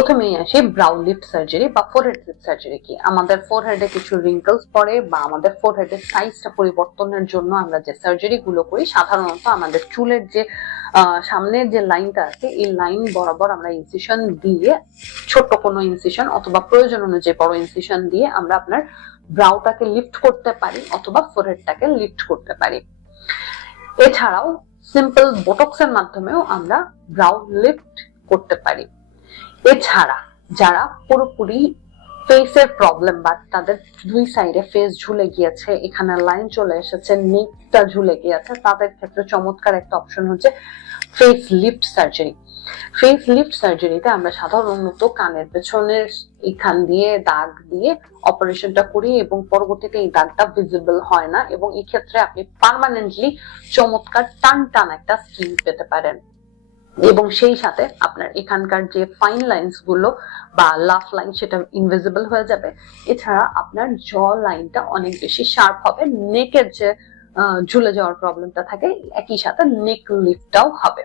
প্রথমেই আসি brow lift surgery বা ফোরহেড লিফট সার্জারি কি। আমাদের ফোরহেডে কিছু রিঙ্কলস পড়ে বা আমাদের ফোরহেডের সাইজটা পরিবর্তনের জন্য আমরা যে সার্জারি গুলো করি, সাধারণত আমাদের চুলের যে সামনের যে লাইনটা আছে এই লাইন বরাবর আমরা ইনসিশন দিয়ে, ছোট্ট কোনো ইনসিশন অথবা প্রয়োজন অনুযায়ী বড় ইনসিশন দিয়ে আমরা আপনার ব্রাউটাকে লিফট করতে পারি অথবা ফোরহেডটাকে লিফট করতে পারি। এছাড়াও সিম্পল বোটক্সের মাধ্যমেও আমরা ব্রাউ লিফট করতে পারি। এছাড়া যারা পুরোপুরি ফেসের প্রবলেম বা তাদের দুই সাইডে ফেস ঝুলে গিয়েছে, এখানে লাইন চলে এসেছে, নেকটা ঝুলে গিয়েছে, তাদের ক্ষেত্রে চমৎকার একটা অপশন হচ্ছে face lift surgery. Face lift সার্জারিতে আমরা সাধারণত কানের পেছনের এখান দিয়ে দাগ দিয়ে অপারেশনটা করি এবং পরবর্তীতে এই দাগটা ভিজিবল হয় না, এবং এই ক্ষেত্রে আপনি পার্মানেন্টলি চমৎকার টান টান একটা স্কিন পেতে পারেন এবং সেই সাথে আপনার এখানকার যে ফাইন লাইন্স গুলো বা লাফ লাইন সেটা ইনভিজিবল হয়ে যাবে। এছাড়া আপনার জ লাইনটা অনেক বেশি শার্প হবে, নেকের যে ঝুলে যাওয়ার প্রবলেমটা থাকে একই সাথে নেক লিফটটাও হবে।